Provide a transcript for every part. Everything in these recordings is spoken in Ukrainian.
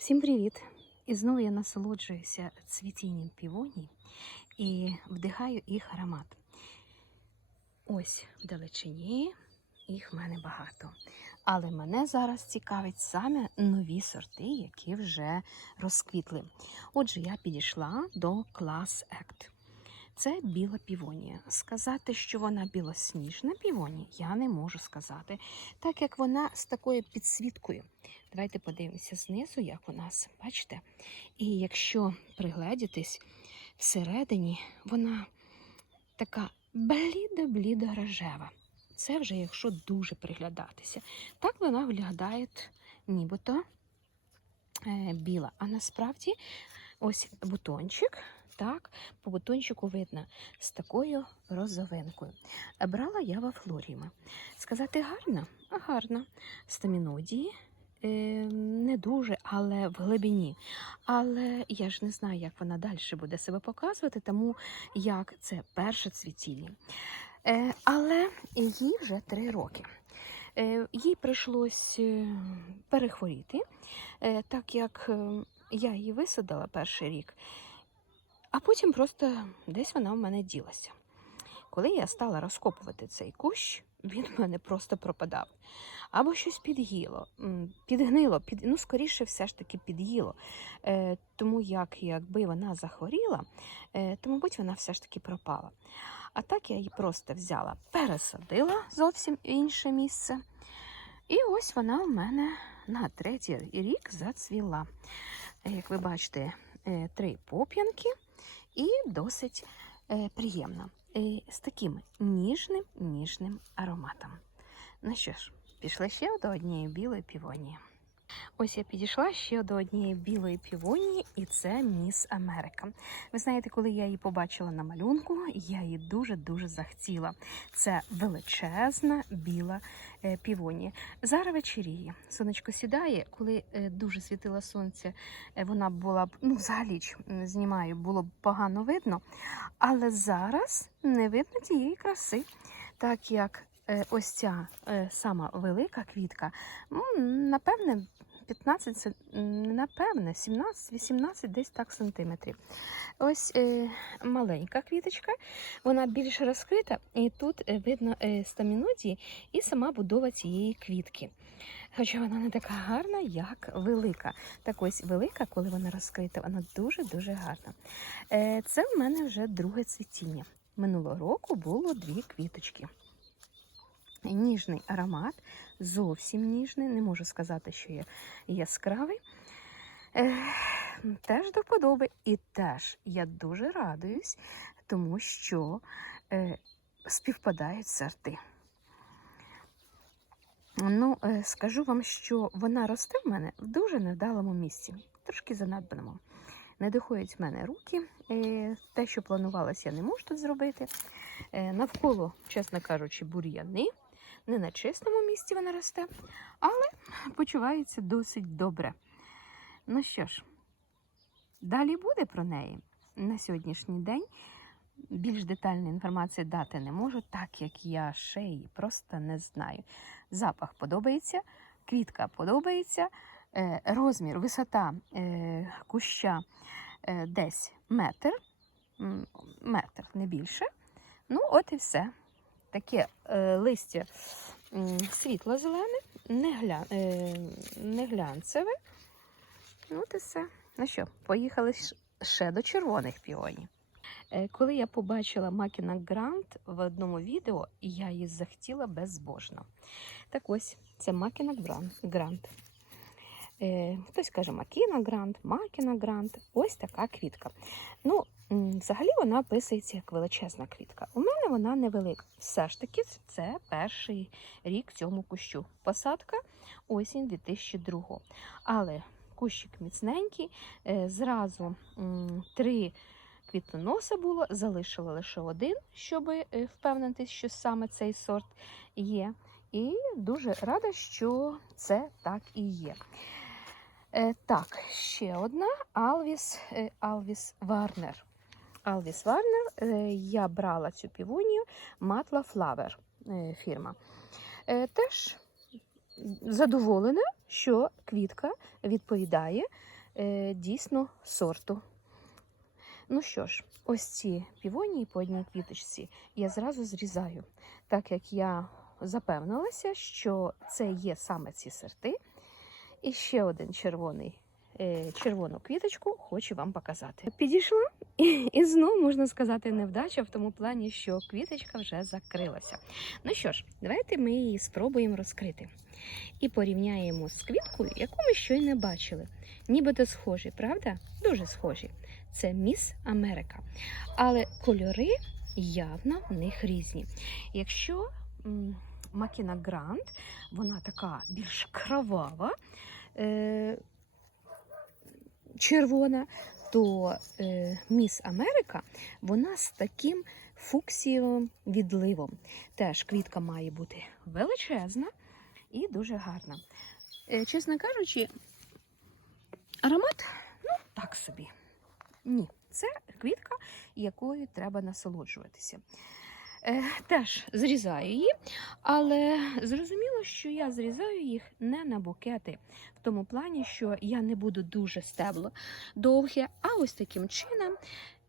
Всім привіт! І знову я насолоджуюся цвітінням півоній і вдихаю їх аромат. Ось в далечині їх в мене багато. Але мене зараз цікавить саме нові сорти, які вже розквітли. Отже, я підійшла до Class Act. Це біла півонія. Сказати, що вона білосніжна півонія, я не можу сказати, так як вона з такою підсвіткою. Давайте подивимося знизу, як у нас, бачите? І якщо пригледітись, всередині вона така блідо-блідо рожева. Це вже якщо дуже приглядатися. Так вона виглядає нібито е, біла. А насправді ось бутончик. Так, по бутончику видно з такою розовинкою. Брала я во флоріма. Сказати гарно? А гарно. Стамінодії е, не дуже, але в глибині. Але я ж не знаю, як вона далі буде себе показувати, тому як це перше цвітіння. Е, але їй вже три роки. Е, їй прийшлось е, перехворіти, так як я її висадила перший рік. А потім просто десь вона в мене ділася. Коли я стала розкопувати цей кущ, він в мене просто пропадав. Або щось під'їло, підгнило, під, ну, скоріше все ж таки під'їло. Е, тому як якби вона захворіла, е, то, мабуть, вона все ж таки пропала. А так я її просто взяла, пересадила зовсім інше місце. І ось вона в мене на третій рік зацвіла. Як ви бачите, е, три поп'янки і досить е, приємно. З таким ніжним ніжним ароматом. Ну що ж, пішли ще до однієї білої півонії. Ось я підійшла ще до однієї білої півонії, і це Міс Америка. Ви знаєте, коли я її побачила на малюнку, я її дуже-дуже захотіла. Це величезна біла е, півонія. Зараз вечеріє. Сонечко сідає, коли е, дуже світило сонце, е, вона була б, ну, взагалі знімаю, було б погано видно. Але зараз не видно тієї краси, так як ось ця сама велика квітка, напевне, 15, сен- м, не напевне, 17-18 десь так сантиметрів. Ось е, маленька квіточка, вона більш розкрита, і тут е, видно е, стамінодії і сама будова цієї квітки. Хоча вона не така гарна, як велика. Так ось велика, коли вона розкрита, вона дуже-дуже гарна. Е, це в мене вже друге цвітіння. Минулого року було дві квіточки. Ніжний аромат, зовсім ніжний, не можу сказати, що є яскравий. Теж до вподоби. І теж я дуже радуюсь, тому що е, співпадають сорти. Ну, е, скажу вам, що вона росте в мене в дуже невдалому місці, трошки занедбаному. Не доходять в мене руки. Е, те, що планувалося, я не можу тут зробити. Навколо, чесно кажучи, бур'яни. Не на чистому місці вона росте, але почувається досить добре. Ну що ж, далі буде про неї. На сьогоднішній день більш детальної інформації дати не можу, так як я ще її просто не знаю. Запах подобається, квітка подобається, е, розмір, висота е, куща е, десь метр, метр, не більше. Ну, от і все. Таке е, листя світло-зелене, не, гля, е, не глянцеве. От і все. Ну що, поїхали ще до червоних піонів. Е, Коли я побачила Макіна Грант в одному відео, я її захотіла безбожно. Так ось, це Макіна Грант. Е, Хтось каже Макіна Грант, Макіна Грант. Ось така квітка. Ну, взагалі вона описується як величезна квітка. У мене вона невелика. Все ж таки, це перший рік цьому кущу. Посадка осінь 2002. Але кущик міцненький. Е, Зразу три квітоноса було, залишила лише один, щоб впевнитись, що саме цей сорт є. І дуже рада, що це так і є. Е, так, ще одна Алвіс, е, Алвіс Варнер. Алвіс Варнер. Е, я брала цю півунію Матла Флавер фірма. Теж задоволена, що квітка відповідає дійсно сорту. Ну що ж, ось ці півонії по одній квіточці я зразу зрізаю, так як я запевнилася, що це є саме ці сорти. І ще один червоний, е, червону квіточку хочу вам показати. Підійшла, і, знову можна сказати невдача в тому плані, що квіточка вже закрилася. Ну що ж, давайте ми її спробуємо розкрити. І порівняємо з квіткою, яку ми щойно бачили. Нібито схожі, правда? Дуже схожі. Це Міс Америка. Але кольори явно в них різні. Якщо Макіна Грант, вона така більш кровава, червона, то е, Міс Америка вона з таким фуксієвим відливом. Теж квітка має бути величезна і дуже гарна. Е, чесно кажучи, аромат ну, так собі. Ні, це квітка, якою треба насолоджуватися. Е, теж зрізаю її, але зрозуміло, що я зрізаю їх не на букети, в тому плані, що я не буду дуже стебло довге, а ось таким чином,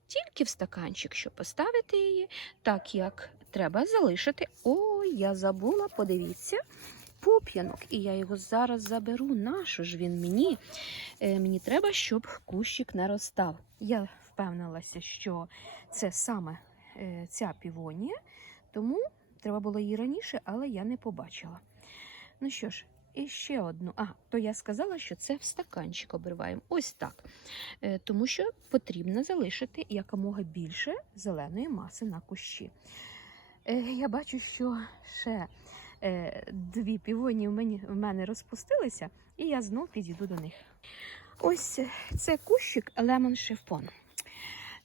тільки в стаканчик, щоб поставити її, так як треба залишити. Ой, я забула, подивіться. Пуп'янок, і я його зараз заберу. Нащо ж він мені? Е, мені треба, щоб кущик наростав. Я впевнилася, що це саме ця півонія, тому треба було її раніше, але я не побачила. Ну що ж, і ще одну. А, то я сказала, що це в стаканчик обриваємо. Ось так. Е, тому що потрібно залишити якомога більше зеленої маси на кущі. Е, я бачу, що ще е, дві півонії в, мене розпустилися, і я знов підійду до них. Ось це кущик Lemon Chiffon.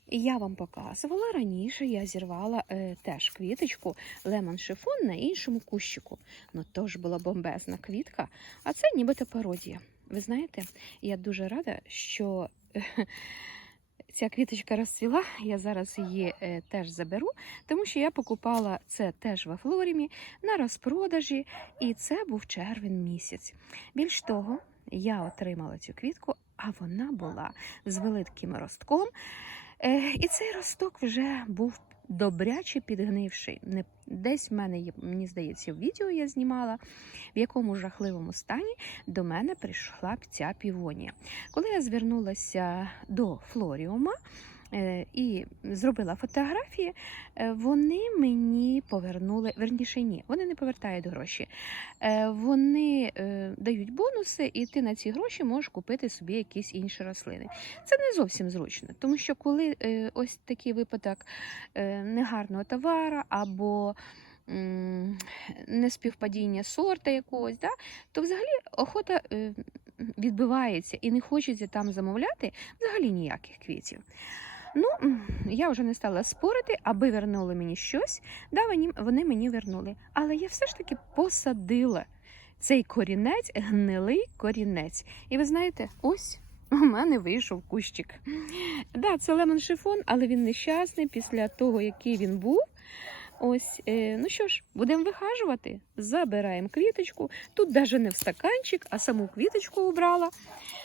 Я вам показувала раніше, я зірвала е, теж квіточку лемон шифон на іншому кущику. Ну то ж була бомбезна квітка, а це нібито пародія. Ви знаєте, я дуже рада, що е, ця квіточка розцвіла. Я зараз її е, теж заберу, тому що я покупала це теж в Афлорімі на розпродажі, і це був червень місяць. Більш того, я отримала цю квітку, а вона була з великим ростком. Е, і цей росток вже був добряче підгнивший. Десь в мене, є, мені здається, відео я знімала, в якому жахливому стані до мене прийшла ця півонія. Коли я звернулася до Флоріума, е, і зробила фотографії, е, вони мені повернули, верніше ні, вони не повертають гроші. Е, Вони е, дають бонуси, і ти на ці гроші можеш купити собі якісь інші рослини. Це не зовсім зручно, тому що коли е, ось такий випадок негарного товара або неспівпадіння сорта якогось, да, то взагалі охота відбивається і не хочеться там замовляти взагалі ніяких квітів. Ну, я вже не стала спорити, аби вернули мені щось. Да, вони, мені вернули. Але я все ж таки посадила цей корінець, гнилий корінець. І ви знаєте, ось у мене вийшов кущик. Да, це лемон шифон, але він нещасний після того, який він був. Ось, е, ну що ж, будемо вихажувати. Забираємо квіточку. Тут навіть не в стаканчик, а саму квіточку обрала.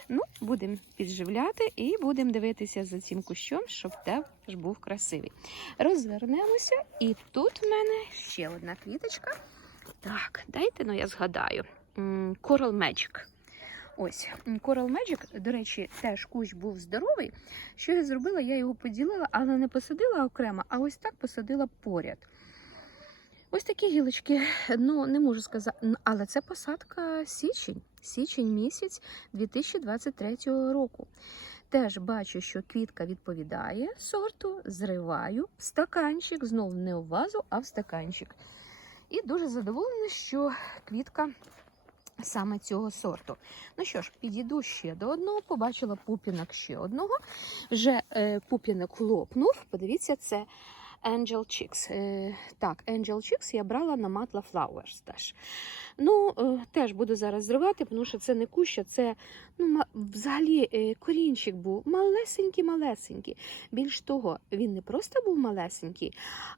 Ну, будемо підживляти і будемо дивитися за цим кущом, щоб теж був красивий. Розвернемося, і тут в мене ще одна квіточка. Так, дайте ну я згадаю. Coral Magic. Ось, Coral Magic, до речі, теж кущ був здоровий. Що я зробила? Я його поділила, але не посадила окремо, а ось так посадила поряд. Ось такі гілочки, ну не можу сказати, але це посадка січень, січень місяць 2023 року. Теж бачу, що квітка відповідає сорту, зриваю в стаканчик, знову не в вазу, а в стаканчик. І дуже задоволена, що квітка саме цього сорту. Ну що ж, підійду ще до одного, побачила пупінок ще одного. Вже е, пупінок лопнув. Подивіться, це Angel Chicks. Е, так, Angel Chicks я брала на Matla Flowers теж. Ну, е, теж буду зараз зривати, тому що це не куща, це ну, ма- взагалі е, корінчик був малесенький-малесенький. Більш того, він не просто був малесенький,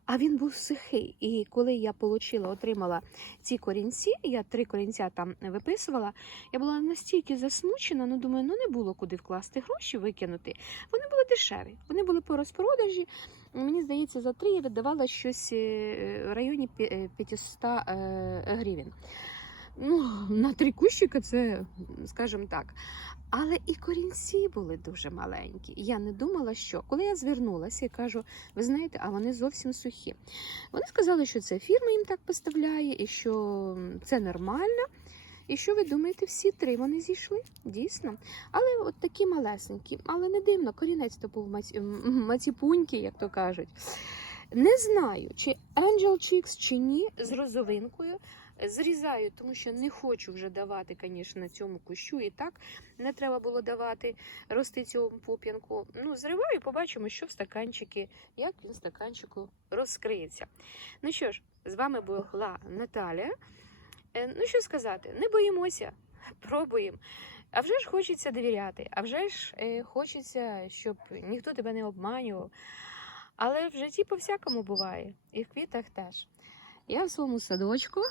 а він був сухий. І коли я получила, отримала ці корінці, я три корінця там виписувала, я була настільки засмучена, ну думаю, ну не було куди вкласти гроші, викинути. Вони були дешеві, вони були по розпродажі. Мені здається, за три я віддавала щось е, в районі е, 500 е, гривень. Ну, на три кущика це, скажімо так. Але і корінці були дуже маленькі. Я не думала, що коли я звернулася і кажу, ви знаєте, а вони зовсім сухі. Вони сказали, що це фірма їм так поставляє, і що це нормально. І що ви думаєте, всі три вони зійшли? Дійсно. Але от такі малесенькі. Але не дивно, корінець то був маці... маціпунький, як то кажуть. Не знаю, чи Angel Chicks, чи ні, з розовинкою. Зрізаю, тому що не хочу вже давати, звісно, цьому кущу. І так не треба було давати рости цьому пуп'янку. Ну, зриваю, побачимо, що в стаканчики, як він в стаканчику розкриється. Ну що ж, з вами була Наталя. Е, Ну, що сказати, не боїмося, пробуємо. А вже ж хочеться довіряти, а вже ж е, хочеться, щоб ніхто тебе не обманював. Але в житті по-всякому буває, і в квітах теж. Я в своєму садочку,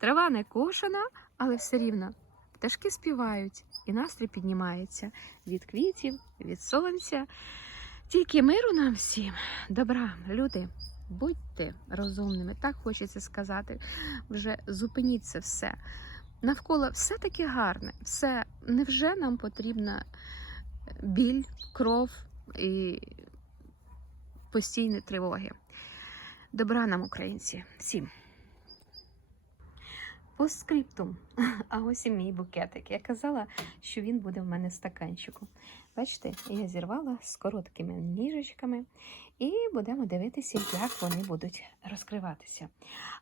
трава не кошена, але все рівно пташки співають і настрій піднімається від квітів, від сонця. Тільки миру нам всім, добра, люди, будьте розумними, так хочеться сказати. Вже зупиніть це все. Навколо все таке гарне, все невже нам потрібна біль, кров і постійні тривоги. Добра нам, українці, всім. По скриптум. А ось і мій букетик. Я казала, що він буде в мене в стаканчику. Бачите, я зірвала з короткими ніжечками, і будемо дивитися, як вони будуть розкриватися.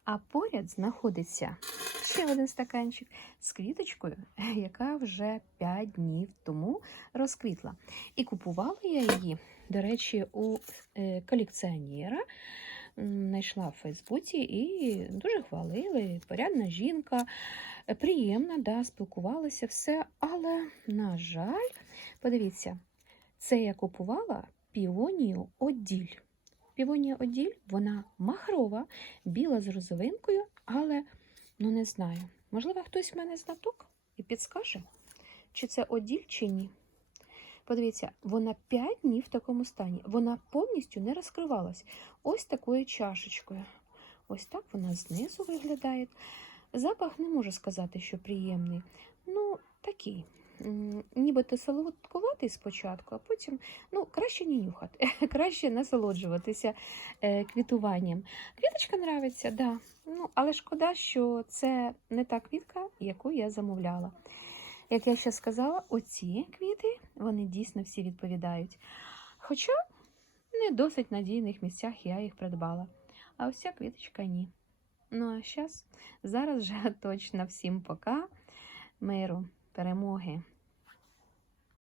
А поряд знаходиться ще один стаканчик з квіточкою, яка вже 5 днів тому розквітла. І купувала я її, до речі, у е, колекціонера. Знайшла в Фейсбуці і дуже хвалили. Порядна жінка, е, приємна, да, спілкувалася, все. Але, на жаль, подивіться, це я купувала піонію оділь. Півонія оділь, вона махрова, біла з розовинкою, але ну не знаю. Можливо, хтось в мене знаток і підскаже, чи це оділь, чи ні. Подивіться, вона 5 днів в такому стані. Вона повністю не розкривалась. Ось такою чашечкою. Ось так вона знизу виглядає. Запах не можу сказати, що приємний. Ну, такий. Нібито солодкуватий спочатку, а потім ну, краще не нюхати, краще насолоджуватися е, квітуванням. Квіточка нравиться, да. Ну, але шкода, що це не та квітка, яку я замовляла. Як я ще сказала, оці квіти вони дійсно всі відповідають. Хоча не досить надійних місцях я їх придбала. А ось ця квіточка ні. Ну а зараз, зараз вже точно всім пока, миру, перемоги.